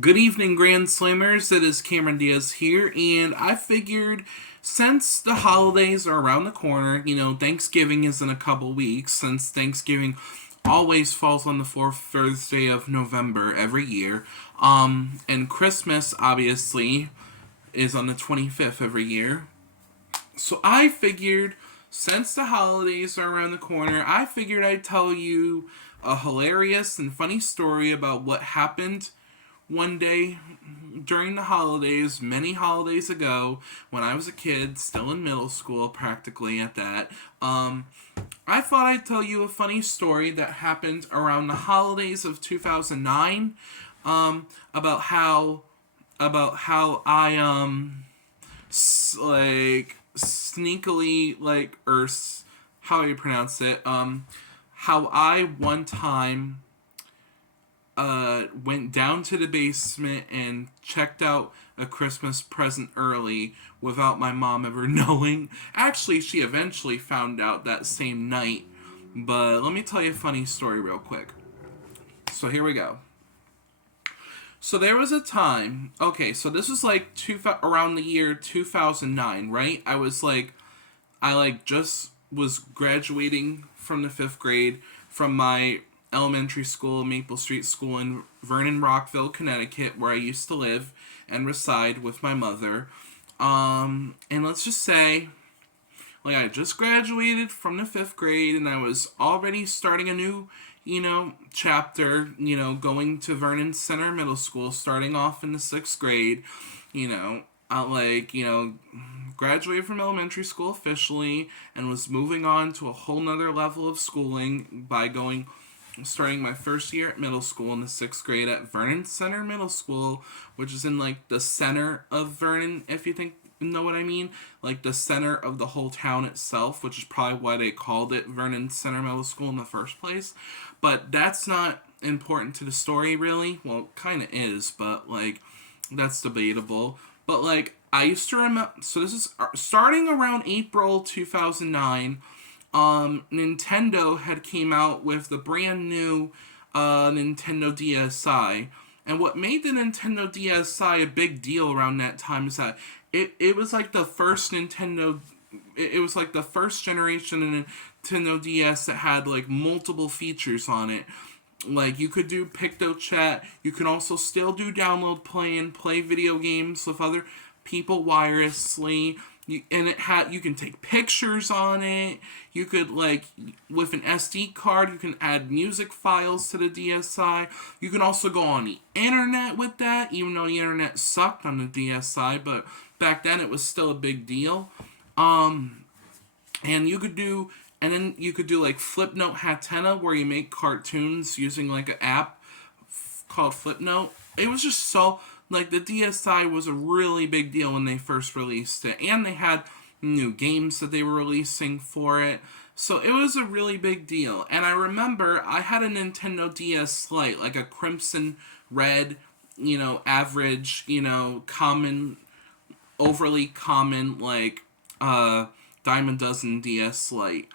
Good evening, Grand Slammers. It is Cameron Diaz here, and I figured since the holidays are around the corner, Thanksgiving is in a couple weeks, since Thanksgiving always falls on the fourth Thursday of November every year, and Christmas, obviously, is on the 25th every year. So I figured, since the holidays are around the corner, I figured I'd tell you a hilarious and funny story about what happened one day during the holidays, many holidays ago, when I was a kid, still in middle school, practically at that. I thought I'd tell you a funny story that happened around the holidays of 2009. About how I like sneakily how do you pronounce it? How I one time went down to the basement and checked out a Christmas present early without my mom ever knowing. Actually, she eventually found out that same night. But let me tell you a funny story real quick. So here we go. So there was a time. Okay, so this was like around the year 2009, right? I just was graduating from the 5th grade from my elementary school, Maple Street School in Vernon, Rockville, Connecticut, where I used to live and reside with my mother. And let's just say, I just graduated from the 5th grade and I was already starting a new, chapter, going to Vernon Center Middle School, starting off in the 6th grade, you know, I graduated from elementary school officially and was moving on to a whole nother level of schooling by starting my first year at middle school in the 6th grade at Vernon Center Middle School, which is in the center of Vernon, if you know what I mean, like the center of the whole town itself, which is probably why they called it Vernon Center Middle School in the first place. But that's not important to the story, really. Well, kind of is, but that's debatable. But I used to remember. So this is starting around April 2009. Nintendo had came out with the brand new Nintendo DSi. And what made the Nintendo DSi a big deal around that time is that it was like the first Nintendo. It was like the first generation of Nintendo DS that had multiple features on it. Like you could do Picto Chat. You can also still do download, play, and play video games with other people wirelessly. You can take pictures on it. You could with an SD card, you can add music files to the DSi. You can also go on the internet with that, even though the internet sucked on the DSi, but back then it was still a big deal. And you could do and then you could do Flipnote Hatena, where you make cartoons using an app called Flipnote. It was just so the DSi was a really big deal when they first released it, and they had new games that they were releasing for it. So it was a really big deal. And I remember I had a Nintendo DS Lite, like a crimson red, average, common, overly common, Diamond Dozen DS Lite.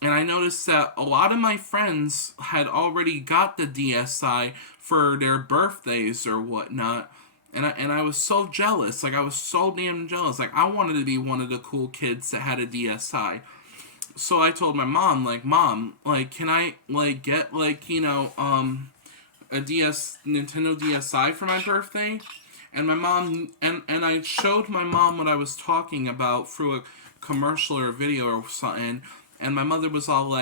And I noticed that a lot of my friends had already got the DSi for their birthdays or whatnot. And I was so jealous. I was so damn jealous. I wanted to be one of the cool kids that had a DSi. So I told my mom, Mom, can I, get, a Nintendo DSi for my birthday? And my mom, and I showed my mom what I was talking about through a commercial or a video or something. And my mother was all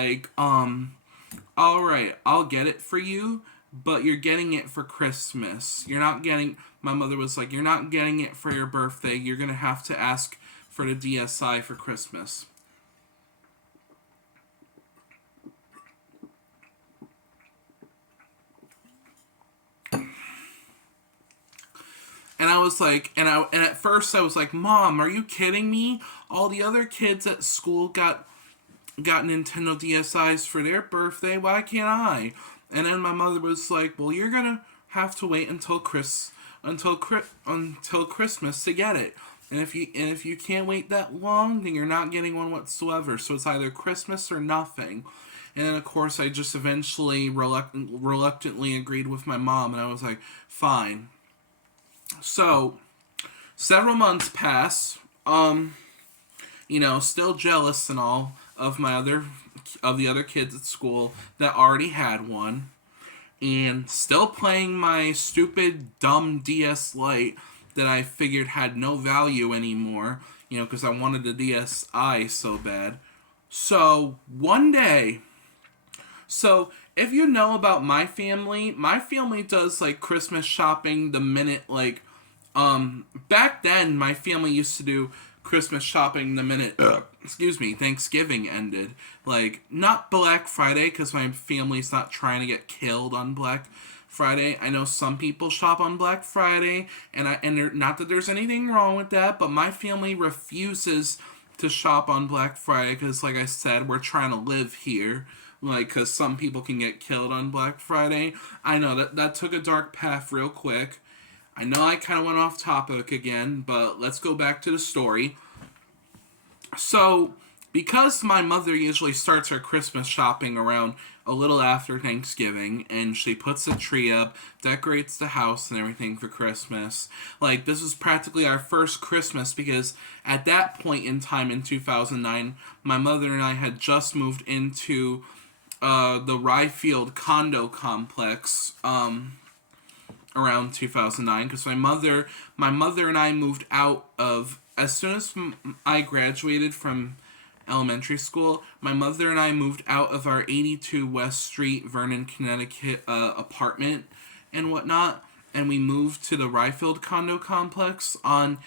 alright, I'll get it for you, but you're getting it for Christmas. My mother was like, you're not getting it for your birthday. You're going to have to ask for the DSi for Christmas. And I was and at first I was like, Mom, are you kidding me? All the other kids at school got Nintendo DSi's for their birthday. Why can't I? And then my mother was like, well, you're gonna have to wait until Christmas to get it. And if you can't wait that long, then you're not getting one whatsoever. So it's either Christmas or nothing. And then of course I just eventually reluctantly agreed with my mom, and I was like, fine. So, several months pass. Still jealous and all of the other kids at school that already had one, and still playing my stupid dumb DS Lite that I figured had no value anymore, because I wanted the DSi so bad. So one day, if you know about my family does like Christmas shopping the minute back then my family used to do Christmas shopping the minute Thanksgiving ended. Like, not Black Friday, because my family's not trying to get killed on Black Friday. I know some people shop on Black Friday, not that there's anything wrong with that, but my family refuses to shop on Black Friday because, like I said, we're trying to live here. Like, because some people can get killed on Black Friday. I know that took a dark path real quick. I know I kind of went off topic again, but let's go back to the story. So, because my mother usually starts her Christmas shopping around a little after Thanksgiving, and she puts the tree up, decorates the house and everything for Christmas. Like, this was practically our first Christmas because at that point in time in 2009, my mother and I had just moved into the Ryefield condo complex around 2009 because my mother and I moved out of as soon as I graduated from elementary school. My mother and I moved out of our 82 West Street, Vernon, Connecticut apartment and whatnot, and we moved to the Ryefield condo complex on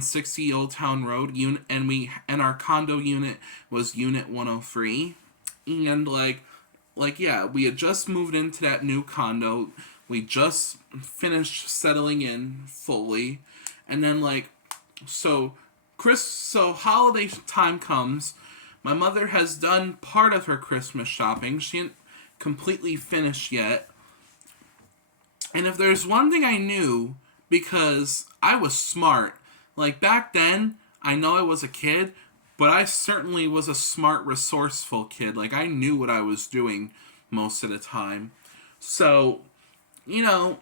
60 Old Town Road. And our condo unit was Unit 103, and yeah, we had just moved into that new condo. We just finished settling in fully, and then so holiday time comes. My mother has done part of her Christmas shopping. She didn't completely finish yet. And if there's one thing I knew, because I was smart, like back then, I know I was a kid, but I certainly was a smart, resourceful kid. Like, I knew what I was doing most of the time. So, I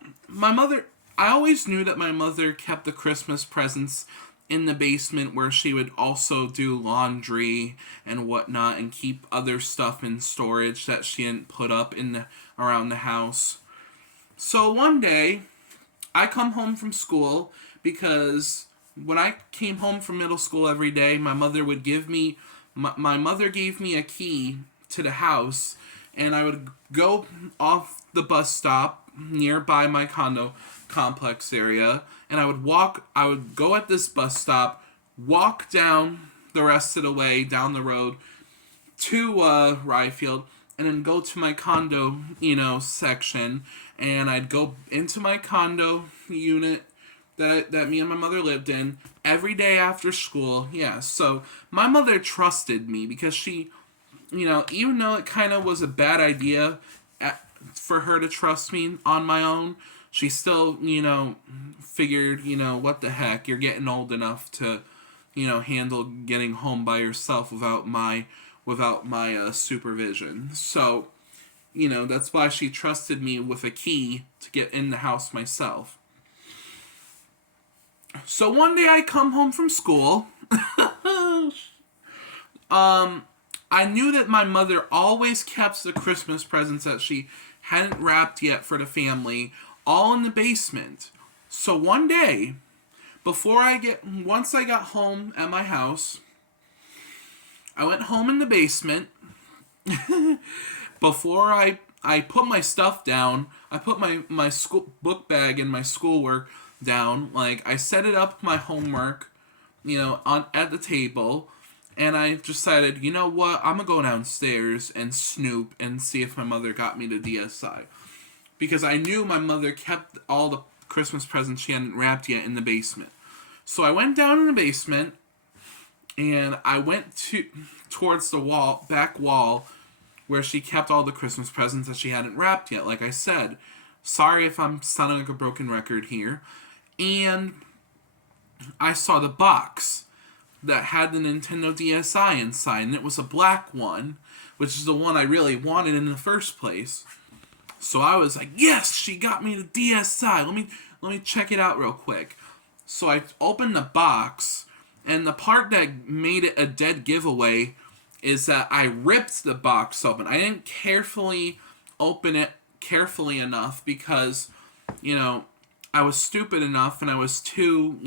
always knew that my mother kept the Christmas presents in the basement where she would also do laundry and whatnot and keep other stuff in storage that she didn't put up around the house. So one day, I come home from school because when I came home from middle school every day, my mother would give me, my mother gave me a key to the house, and I would go off the bus stop nearby my condo complex area, and I would go at this bus stop, walk down the rest of the way down the road to Ryefield, and then go to my condo, section, and I'd go into my condo unit that me and my mother lived in every day after school. Yeah, so my mother trusted me because she, even though it kind of was a bad idea for her to trust me on my own, she still, figured, what the heck, you're getting old enough to, handle getting home by yourself without my supervision. So, that's why she trusted me with a key to get in the house myself. So one day I come home from school. I knew that my mother always kept the Christmas presents that she hadn't wrapped yet for the family all in the basement. So one day, once I got home at my house, I went home in the basement. Before I put my stuff down, I put my school book bag and my schoolwork down. Like, I set it up, my homework, at the table, and I decided, you know what, I'm gonna go downstairs and snoop and see if my mother got me the DSi. Because I knew my mother kept all the Christmas presents she hadn't wrapped yet in the basement. So I went down in the basement, and I went towards the back wall, where she kept all the Christmas presents that she hadn't wrapped yet, like I said. Sorry if I'm sounding like a broken record here. And I saw the box that had the Nintendo DSi inside, and it was a black one, which is the one I really wanted in the first place. So I was like, yes, she got me the DSi. let me check it out real quick. So I opened the box, and the part that made it a dead giveaway is that I ripped the box open. I didn't carefully open it carefully enough because, you know, I was stupid enough and I was too,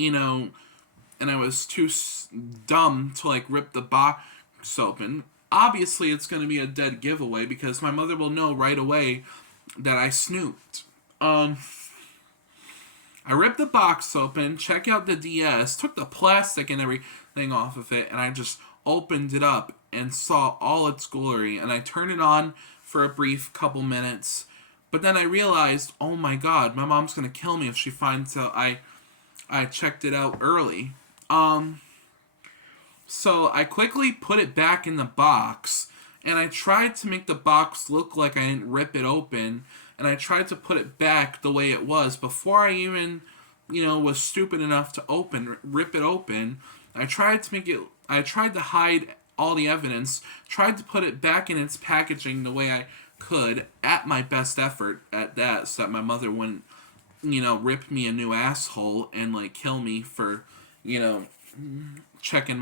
dumb to like rip the box open. Obviously, it's going to be a dead giveaway because my mother will know right away that I snooped. I ripped the box open, check out the DS, took the plastic and everything off of it, and I just opened it up and saw all its glory. And I turned it on for a brief couple minutes, but then I realized, oh my god, my mom's gonna kill me if she finds out I checked it out early. So I quickly put it back in the box, and I tried to make the box look like I didn't rip it open, and I tried to put it back the way it was before I even, was stupid enough to rip it open. I tried to hide all the evidence, tried to put it back in its packaging the way I could, at my best effort at that, so that my mother wouldn't, rip me a new asshole and, like, kill me for, checking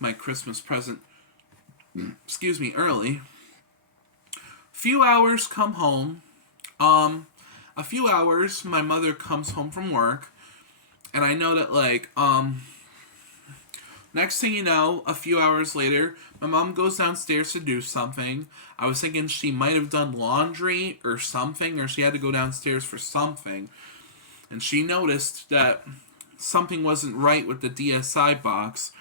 my Christmas present, early. Few hours come home. A few hours, my mother comes home from work, and I know that, like, next thing you know, a few hours later, my mom goes downstairs to do something. I was thinking she might have done laundry or something, or she had to go downstairs for something. And she noticed that something wasn't right with the DSI box.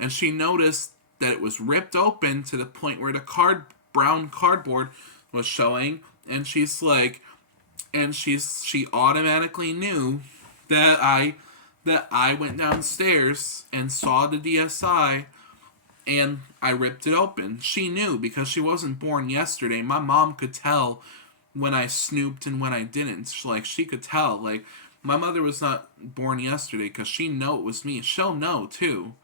And she noticed that it was ripped open to the point where the brown cardboard was showing. And she's like, she automatically knew that I went downstairs and saw the DSI and I ripped it open. She knew because she wasn't born yesterday. My mom could tell when I snooped and when I didn't. She could tell. Like, my mother was not born yesterday because she know it was me. She'll know too,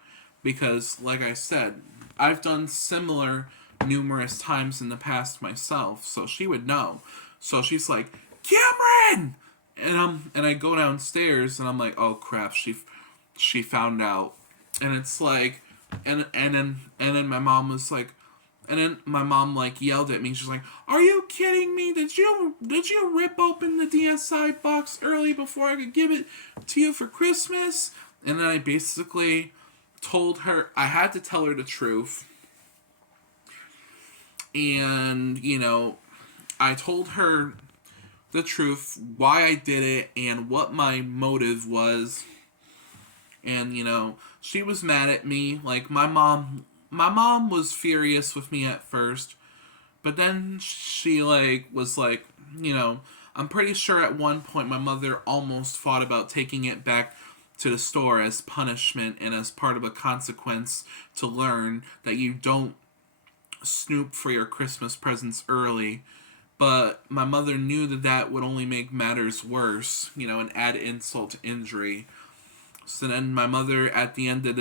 because like I said, I've done similar numerous times in the past myself, so she would know. So she's like, Cameron! And I go downstairs and I'm like, oh crap, she found out. And it's like, and then my mom was like, and then my mom like yelled at me. She's like, "Are you kidding me? Did you rip open the DSI box early before I could give it to you for Christmas?" And then I basically told her I had to tell her the truth. And, I told her the truth, why I did it, and what my motive was. And, she was mad at me. Like, my mom was furious with me at first. But then she, was like, I'm pretty sure at one point my mother almost thought about taking it back to the store as punishment and as part of a consequence to learn that you don't snoop for your Christmas presents early. But my mother knew that would only make matters worse, and add insult to injury. So then my mother, at the end of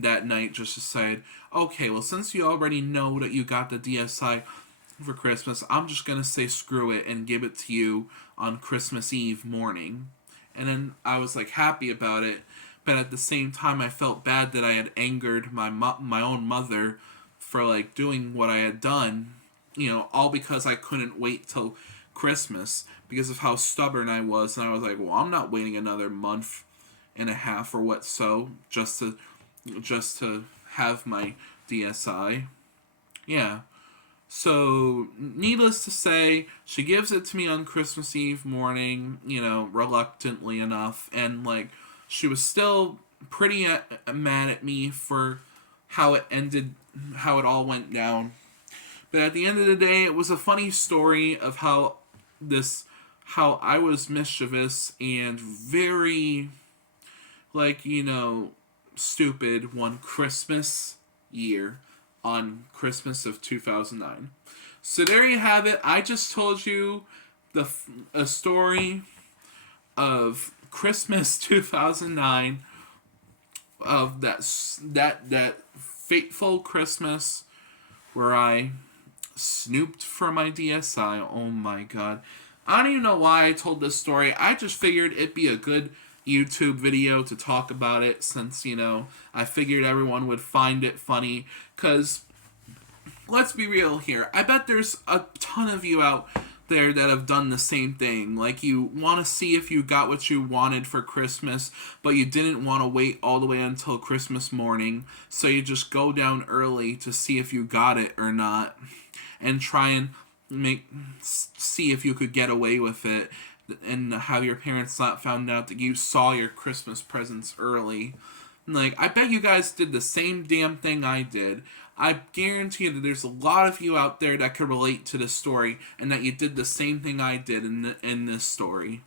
that night, just decided, okay, well, since you already know that you got the DSI for Christmas, I'm just going to say screw it and give it to you on Christmas Eve morning. And then I was, happy about it, but at the same time, I felt bad that I had angered my own mother for, doing what I had done, all because I couldn't wait till Christmas because of how stubborn I was. And I was like, well, I'm not waiting another month and a half or what so just to have my DSI. Yeah. So, needless to say, she gives it to me on Christmas Eve morning, reluctantly enough, and she was still pretty mad at me for how it ended, how it all went down. But at the end of the day, it was a funny story of how I was mischievous and very stupid one Christmas year on Christmas of 2009. So there you have it. I just told you a story of Christmas 2009, of that fateful Christmas where I snooped for my DSI. Oh my god. I don't even know why I told this story. I just figured it'd be a good YouTube video to talk about it since, I figured everyone would find it funny. Because, let's be real here. I bet there's a ton of you out there that have done the same thing. Like, you want to see if you got what you wanted for Christmas, but you didn't want to wait all the way until Christmas morning. So you just go down early to see if you got it or not. And try and see if you could get away with it and have your parents not found out that you saw your Christmas presents early. Like, I bet you guys did the same damn thing I did. I guarantee you that there's a lot of you out there that could relate to this story and that you did the same thing I did in this story.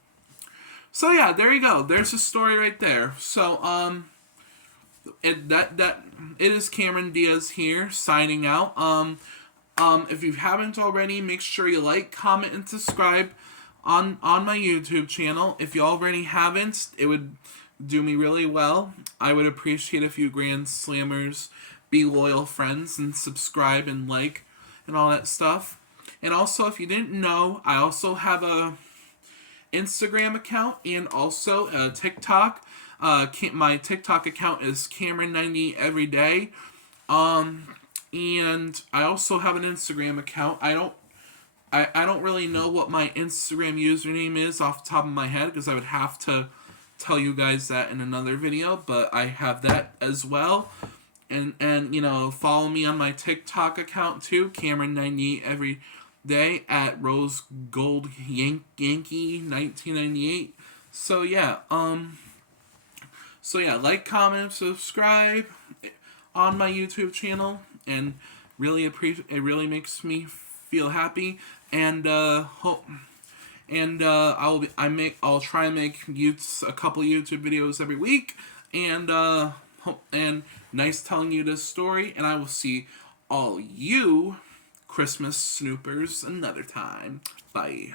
So yeah, there you go. There's a story right there. So it is Cameron Diaz here signing out. If you haven't already, make sure you like, comment, and subscribe on my YouTube channel. If you already haven't, it would do me really well. I would appreciate if you Grand Slammers be loyal friends and subscribe and like and all that stuff. And also, if you didn't know, I also have a Instagram account and also a TikTok. My TikTok account is Cameron90 Everyday. And I also have an Instagram account. I don't really know what my Instagram username is off the top of my head because I would have to tell you guys that in another video, but I have that as well. And follow me on my TikTok account too, Cameron90 Everyday at Rose Gold Yankee 1998. So yeah, like, comment, subscribe on my YouTube channel, and really it really makes me feel happy. And I'll try and make a couple YouTube videos every week, and nice telling you this story, and I will see all you Christmas snoopers another time. Bye.